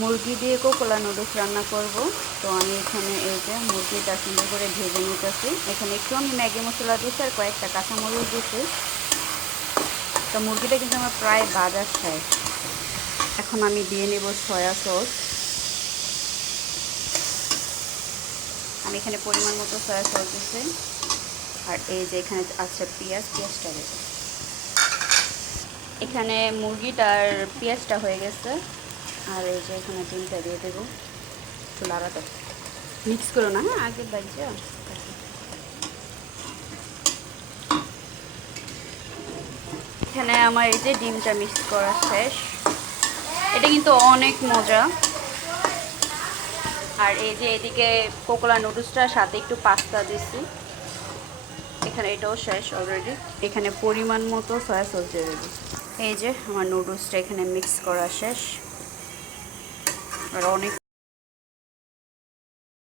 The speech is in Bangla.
মুরগি দিয়ে কোকোলা নুডলস রান্না করব। তো আমি এখানে এই যে মুরগিটা সুন্দর করে ভেজে নিতেছি। এখানে একটু আমি ম্যাগি মশলা দিয়েছি আর কয়েকটা কাঁচামরিচ দিয়েছি। তো মুরগিটা কিন্তু আমার প্রায় ভাজা শেষ। এখন আমি দিয়ে নেব সয়া সস। আমি এখানে পরিমাণ মতো সয়া সস দিচ্ছি। আর এই যে এখানে আছে পেঁয়াজটা দেব। এখানে মুরগিটার পেঁয়াজটা হয়ে গেছে। আর এই যে এখানে ডিমটা দিয়ে দেবো। একটু লাড়াতে মিক্স করো না, হ্যাঁ আগে বাজছে। এখানে আমার এই যে ডিমটা মিক্স করা শেষ। এটা কিন্তু অনেক মজা। আর এই যে এদিকে কোকোলা নুডলসটার সাথে একটু পাস্তা দিছি। এখানে এটাও শেষ অলরেডি। এখানে পরিমাণ মতো সয়া সস দিয়ে দেবো। এই যে আমার নুডলসটা এখানে মিক্স করা শেষ। আর অনেক